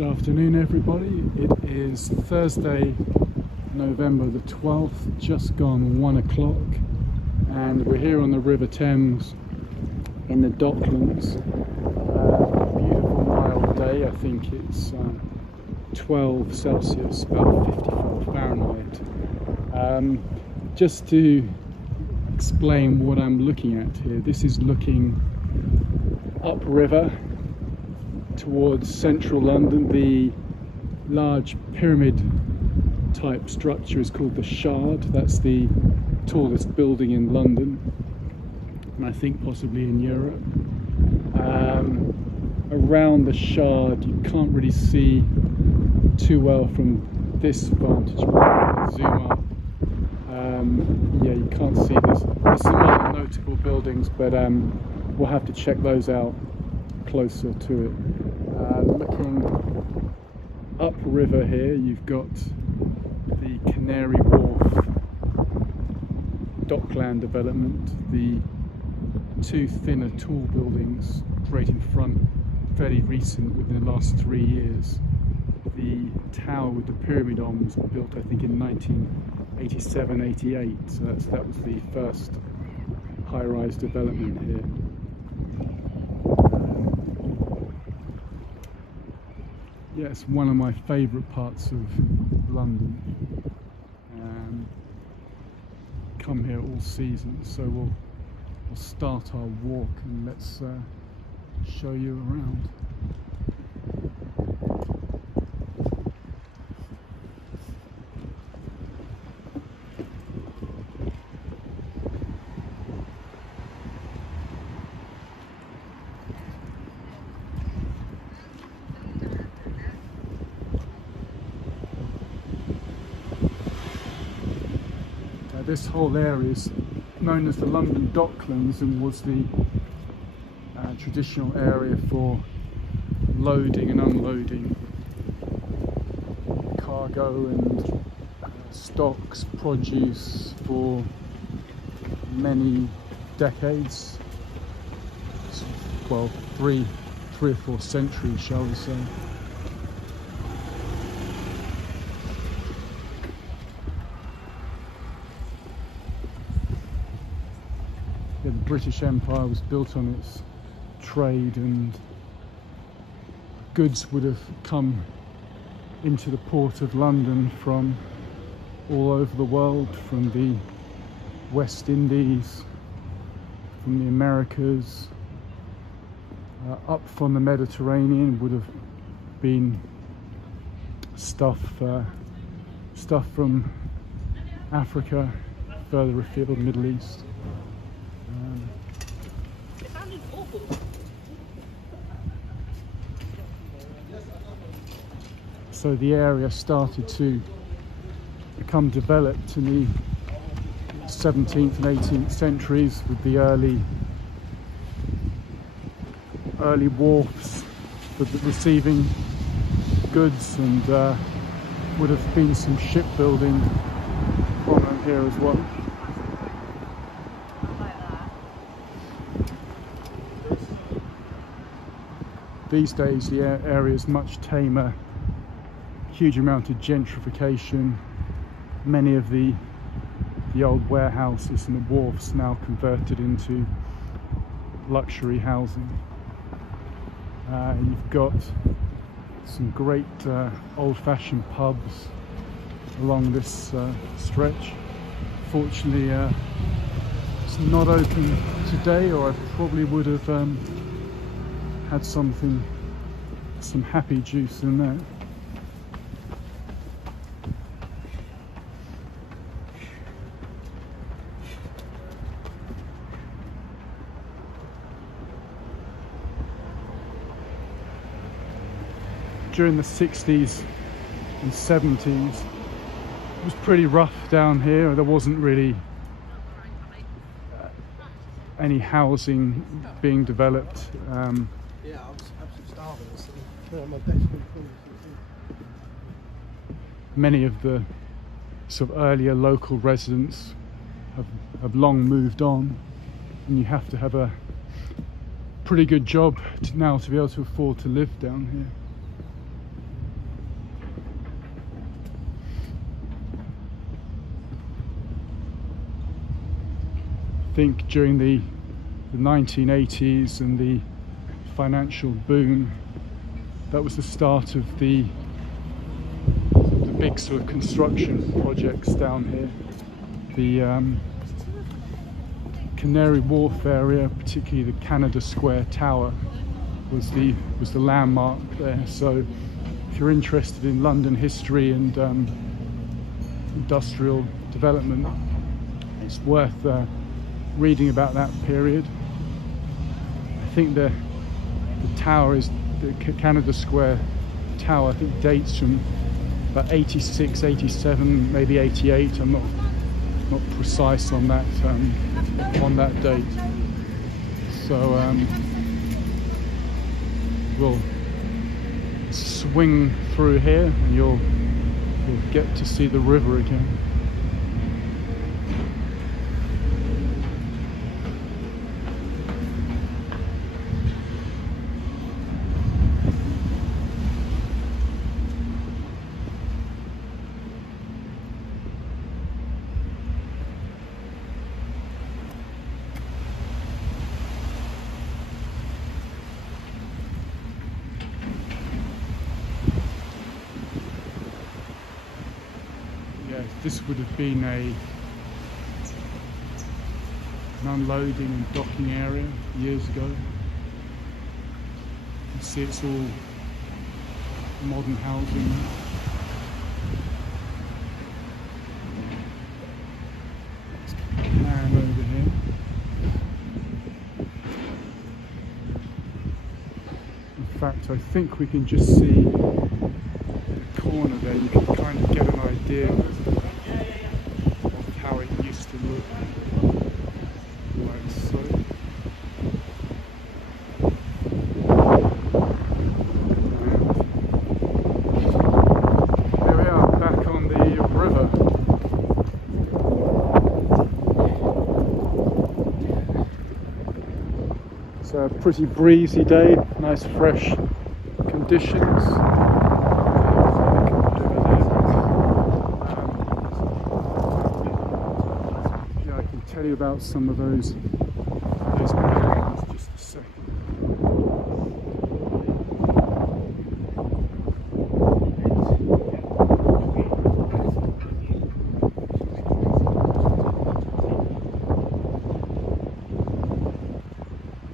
Good afternoon, everybody. It is Thursday, November the 12th, just gone 1 o'clock, and we're here on the River Thames in the Docklands. Beautiful mild day. I think it's 12 Celsius, about 54 Fahrenheit. Just to explain what I'm looking at here, this is looking upriver towards central London. The large pyramid type structure is called the Shard. That's the tallest building in London, and I think possibly in Europe. Around the Shard you can't really see too well from this vantage point. Zoom up. Yeah, you can't see this. There's some other notable buildings, but we'll have to check those out closer to it. Looking upriver here, you've got the Canary Wharf Dockland development, the two thinner tall buildings right in front, fairly recent, within the last 3 years. The tower with the pyramid on was built, I think, in 1987-88, so that was the first high-rise development here. Yeah, it's one of my favourite parts of London. Come here all season, so we'll start our walk and let's show you around. This whole area is known as the London Docklands and was the traditional area for loading and unloading cargo and stocks, produce for many decades. Well, three or four centuries, shall we say. The British Empire was built on its trade, and goods would have come into the port of London from all over the world, from the West Indies, from the Americas, up from the Mediterranean would have been stuff from Africa, further afield, Middle East. So the area started to become developed in the 17th and 18th centuries with the early wharfs for receiving goods, and would have been some shipbuilding prominent here as well. These days the area is much tamer. Huge amount of gentrification. Many of the old warehouses and the wharfs now converted into luxury housing. You've got some great old-fashioned pubs along this stretch. Fortunately, it's not open today, or I probably would have had some happy juice in there. During the 60s and 70s, it was pretty rough down here. There wasn't really any housing being developed. Yeah, I was absolutely starving. Many of the sort of earlier local residents have long moved on, and you have to have a pretty good job now to be able to afford to live down here. think during the 1980s and the financial boom, that was the start of the big sort of construction projects down here. The Canary Wharf area, particularly the Canada Square Tower, was the landmark there. So if you're interested in London history and industrial development, it's worth reading about that period. I think the tower is the Canada Square Tower. I think dates from about 86, 87, maybe 88. I'm not precise on that date. So we'll swing through here, and you'll get to see the river again. This would have been an unloading and docking area years ago. You can see it's all modern housing. And over here. In fact, I think we can just see the corner there. You can kind of get an idea of how it used to look, like so. And here we are, back on the river. It's a pretty breezy day, nice fresh conditions. Tell you about some of those buildings just a second.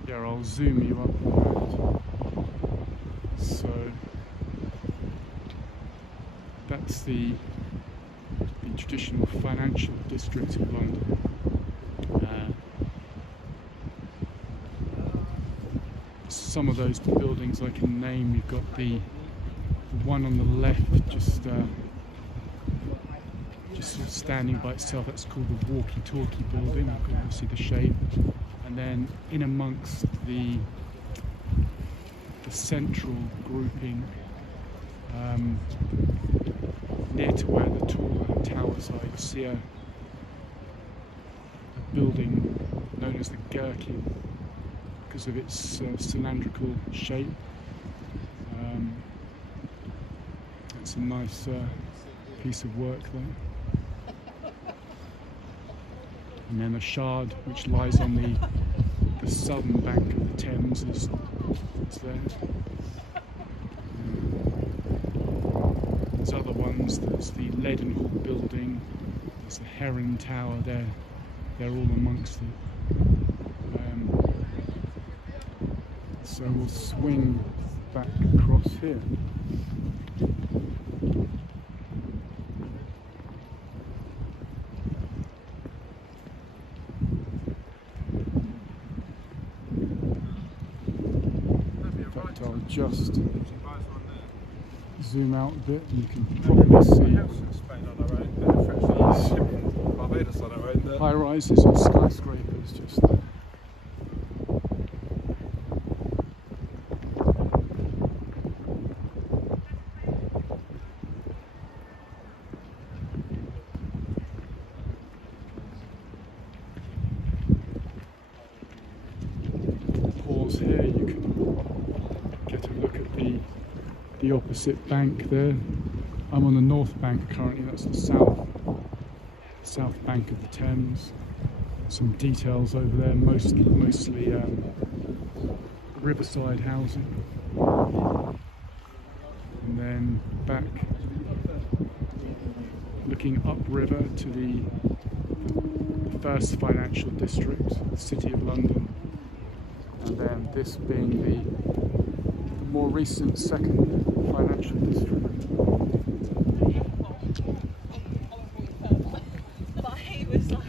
Yeah, I'll zoom you up on that. So that's the traditional financial district of London. Some of those buildings I can name. You've got the one on the left, just sort of standing by itself. That's called the Walkie-Talkie Building. You can see the shape. And then in amongst the central grouping, near to where the taller towers are, you see a building known as the Gherkin, because of its cylindrical shape. It's a nice piece of work there. And then the Shard, which lies on the southern bank of the Thames, is there. There's other ones. There's the Leadenhall Building. There's the Heron Tower. They're all amongst it. So we'll swing back across here. In fact, I'll just zoom out a bit and you can probably see high rises and skyscrapers just there. Here you can get a look at the opposite bank there. I'm on the north bank currently. That's the south bank of the Thames. some details over there, mostly riverside housing. And then back, looking upriver to the first financial district, the City of London. And then this being the more recent second financial district. But he was like,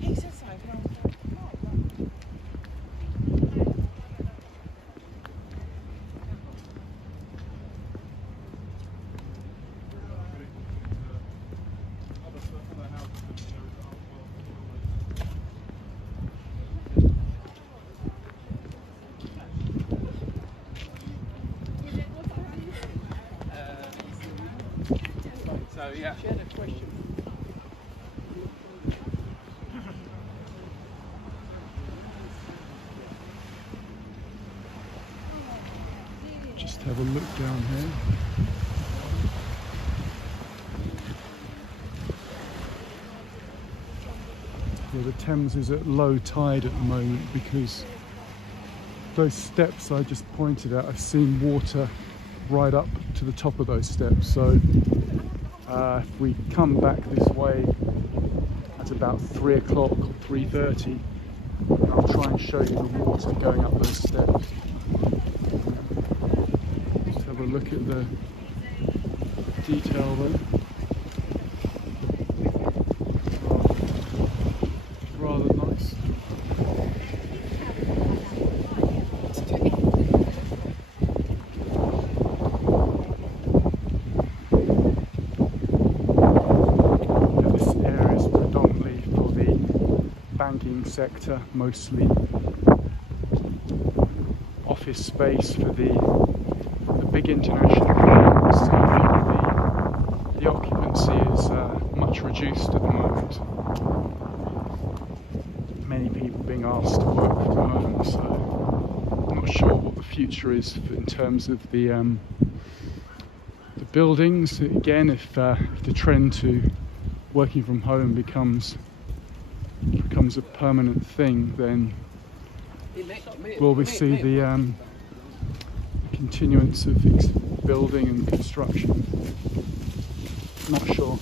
he said something. So yeah. She had a question. Just have a look down here. Well, the Thames is at low tide at the moment because those steps I just pointed at, I've seen water right up to the top of those steps. So if we come back this way at about 3 o'clock or 3:30, I'll try and show you the water going up those steps. Just have a look at the detail there. Rather nice. Banking sector, mostly office space for the big international clients. So the occupancy is much reduced at the moment. Many people being asked to work from home, so I'm not sure what the future is in terms of the buildings. Again, if the trend to working from home becomes a permanent thing, then will we see the continuance of building and construction? Not sure.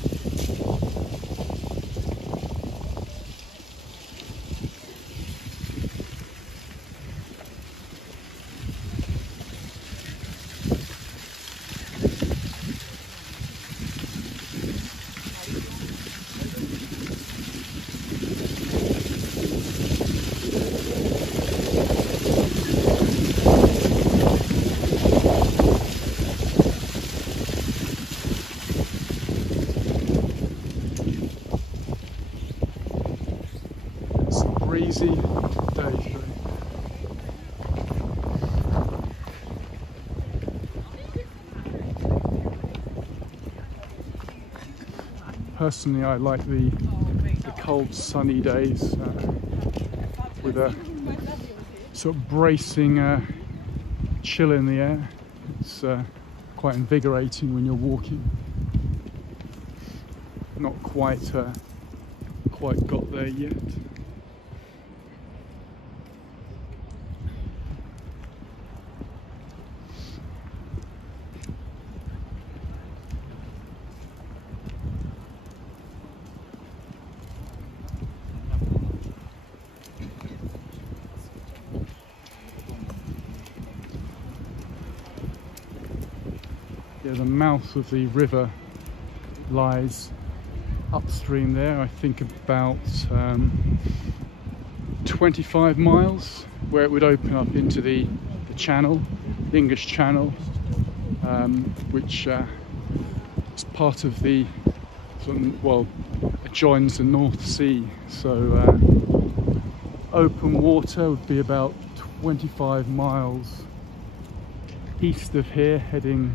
Breezy day today. Personally, I like the cold sunny days with a sort of bracing chill in the air. It's quite invigorating when you're walking. Not quite got there yet. Yeah, the mouth of the river lies upstream there, I think about 25 miles, where it would open up into the channel, the English Channel, which is part of the, well, adjoins the North Sea. So open water would be about 25 miles east of here, heading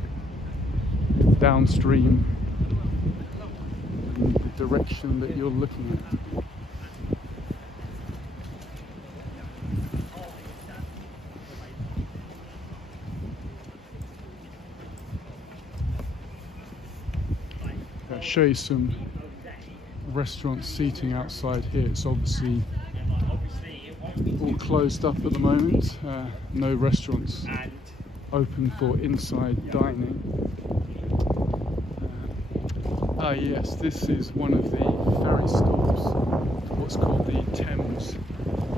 downstream in the direction that you're looking at. I'll show you some restaurant seating outside here. It's obviously all closed up at the moment. No restaurants open for inside dining. Yes, this is one of the ferry stops, what's called the Thames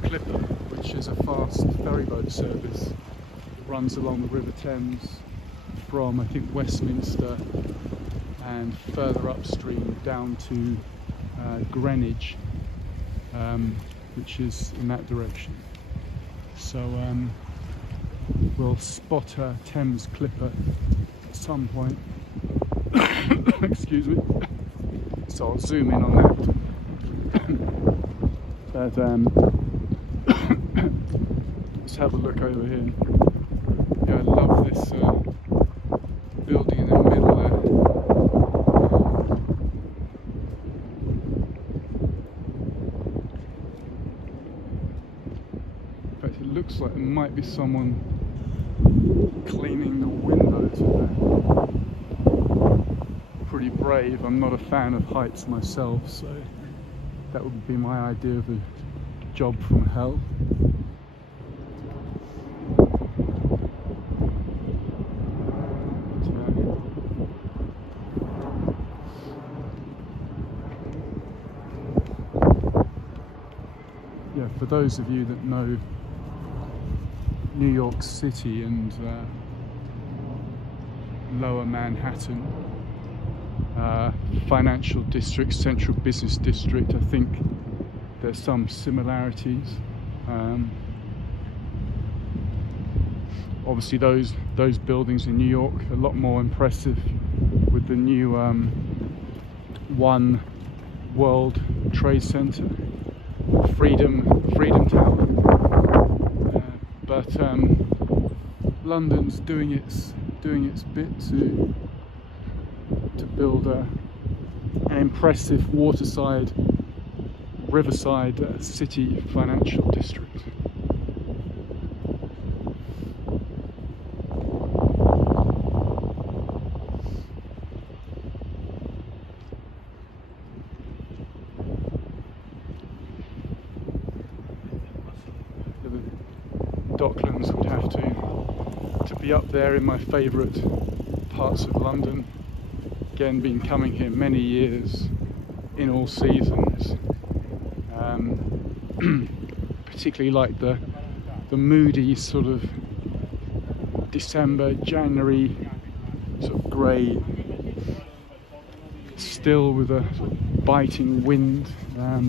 Clipper, which is a fast ferryboat service that runs along the River Thames from, I think, Westminster and further upstream down to Greenwich, which is in that direction. So we'll spot a Thames Clipper at some point. Excuse me. So I'll zoom in on that. But let's have a look over here. Yeah, I love this building in the middle there. In fact, it looks like there might be someone cleaning the windows there. Pretty brave. I'm not a fan of heights myself, so that would be my idea of a job from hell. Yeah, for those of you that know New York City and Lower Manhattan, financial district, central business district, I think there's some similarities. Obviously those buildings in New York are a lot more impressive with the new One World Trade Center, Freedom Tower, but London's doing its bit to build an impressive waterside, riverside city financial district. The Docklands would have to be up there in my favourite parts of London. Again, been coming here many years in all seasons. Particularly like the moody sort of December, January sort of grey, still with a sort of biting wind. Yeah,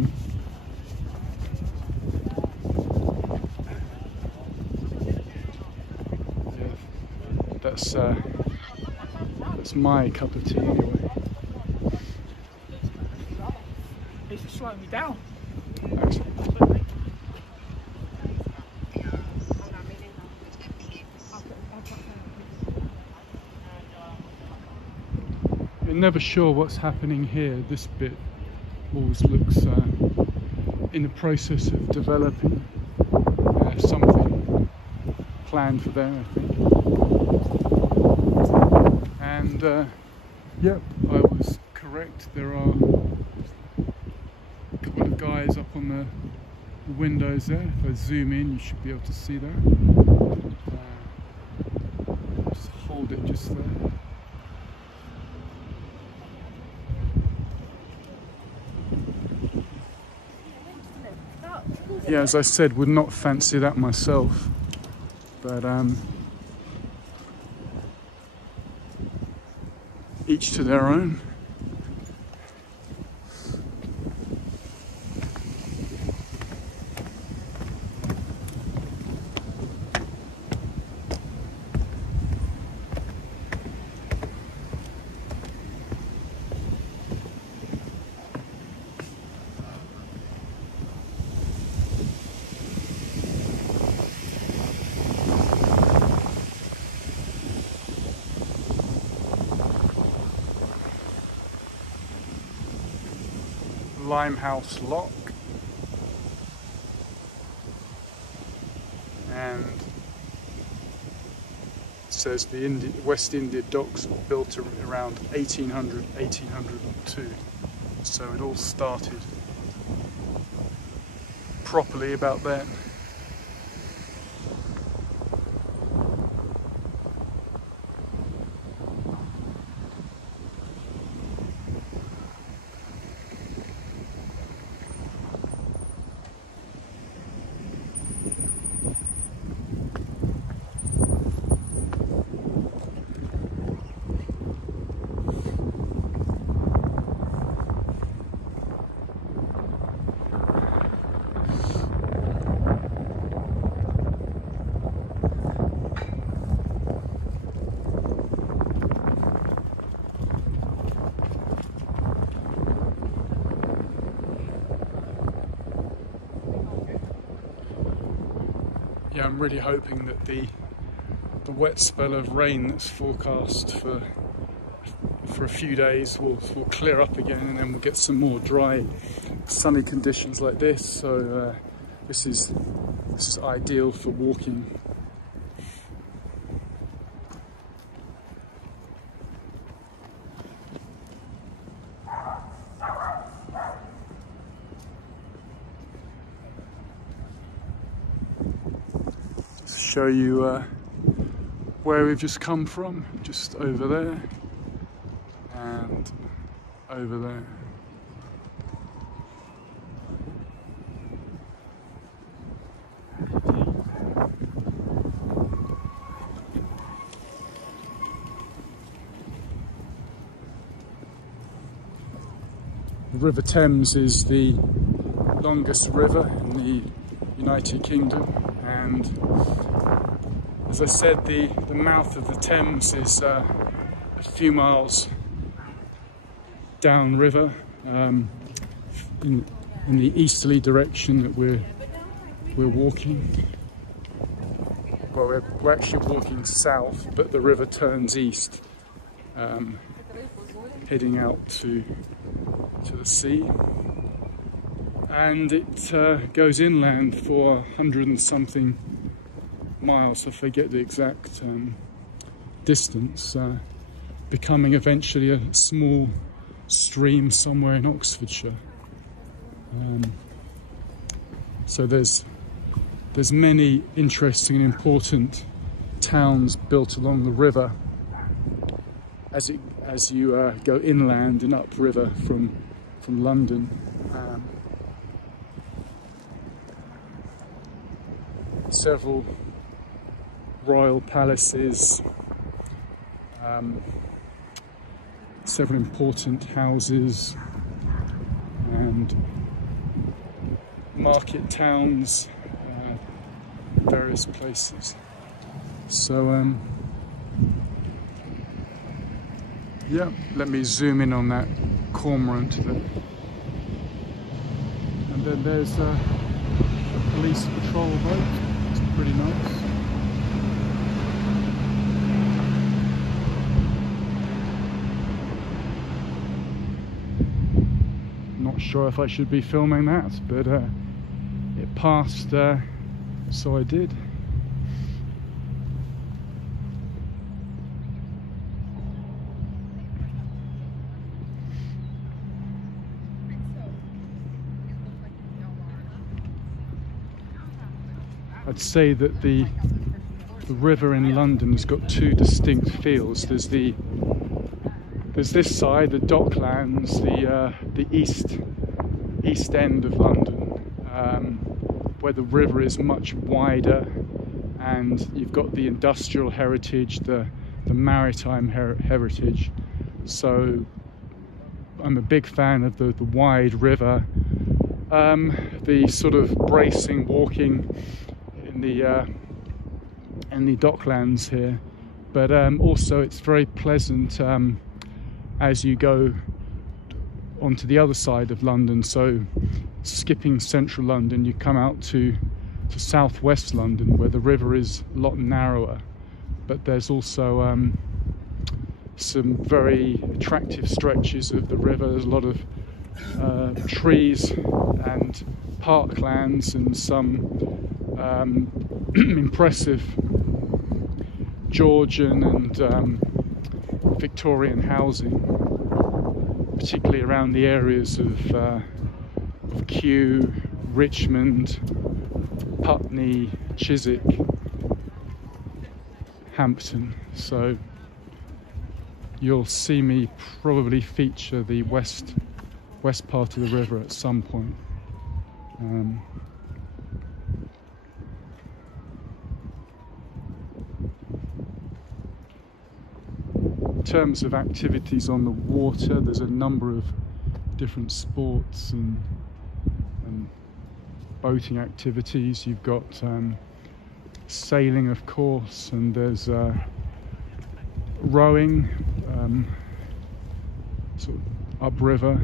that's my cup of tea anyway. It's just slowing me down. Thanks. You're never sure what's happening here. This bit always looks in the process of developing. Something planned for there, I think. And yeah, I was correct. There are a couple of guys up on the windows there. If I zoom in, you should be able to see that. Just hold it just there. Yeah, as I said, would not fancy that myself, but each to their own. Limehouse Lock, and it says the West India docks were built around 1800, 1802. So it all started properly about then. Yeah, I'm really hoping that the wet spell of rain that's forecast for a few days will clear up again, and then we'll get some more dry, sunny conditions like this. So this is ideal for walking. Show you where we've just come from, just over there and over there. The River Thames is the longest river in the United Kingdom, and as I said, the mouth of the Thames is a few miles downriver, in the easterly direction that we're walking. Well, we're actually walking south, but the river turns east, heading out to the sea, and it goes inland for 100 and something miles, I forget the exact distance, becoming eventually a small stream somewhere in Oxfordshire. So there's many interesting and important towns built along the river as you go inland and upriver from London. Several royal palaces, several important houses, and market towns, various places. So yeah, let me zoom in on that cormorant there. And then there's a police patrol boat. It's pretty nice. Not sure if I should be filming that, but it passed, so I did. I'd say that the river in London has got two distinct feels. There's this side, the Docklands, the east end of London, where the river is much wider, and you've got the industrial heritage, the maritime heritage. So I'm a big fan of the wide river, the sort of bracing walking in the Docklands here, but also it's very pleasant as you go onto the other side of London. So skipping central London, you come out to southwest London, where the river is a lot narrower, but there's also some very attractive stretches of the river. There's a lot of trees and parklands and some impressive Georgian and Victorian housing. particularly around the areas of Kew, Richmond, Putney, Chiswick, Hampton. So you'll see me probably feature the west part of the river at some point. In terms of activities on the water, there's a number of different sports and boating activities. You've got sailing, of course, and there's rowing, sort of upriver.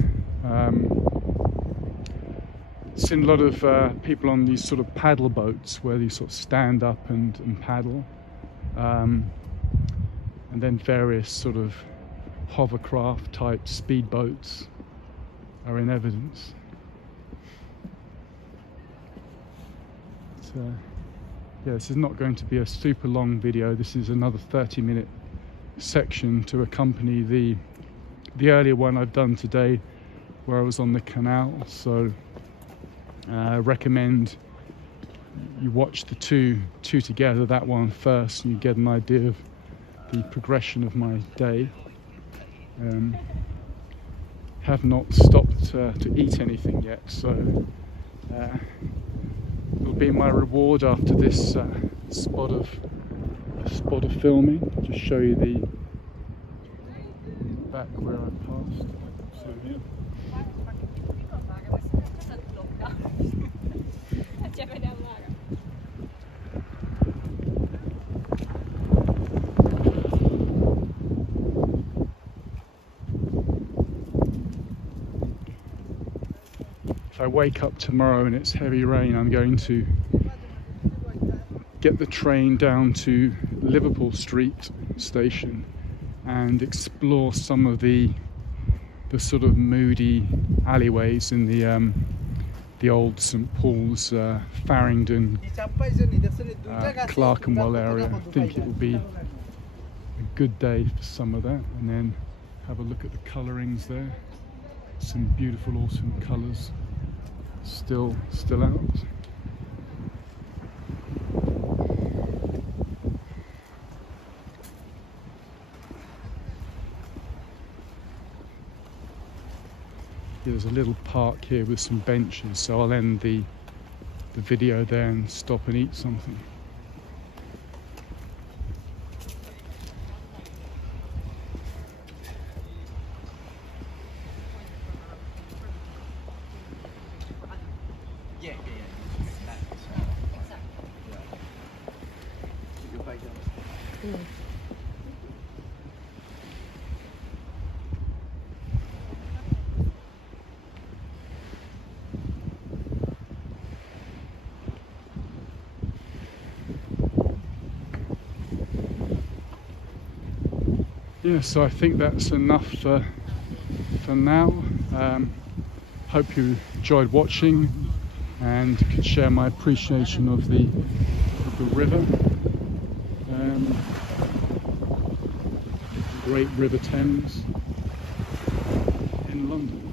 Seen a lot of people on these sort of paddle boats where you sort of stand up and paddle. And then various sort of hovercraft type speedboats are in evidence. Yeah, this is not going to be a super long video. This is another 30-minute section to accompany the earlier one I've done today, where I was on the canal. So I recommend you watch the two together, that one first, and you get an idea of the progression of my day. Have not stopped to eat anything yet, so it'll be my reward after this spot of filming. Just show you the back where I passed. So yeah. If I wake up tomorrow and it's heavy rain, I'm going to get the train down to Liverpool Street station and explore some of the sort of moody alleyways in the old St Paul's, Farringdon, Clerkenwell area. I think it will be a good day for some of that, and then have a look at the colourings there. Some beautiful autumn colours still out. There's a little park here with some benches, so I'll end the video there and stop and eat something. Yeah, so I think that's enough for now. Hope you enjoyed watching and could share my appreciation of the river. Great River Thames in London.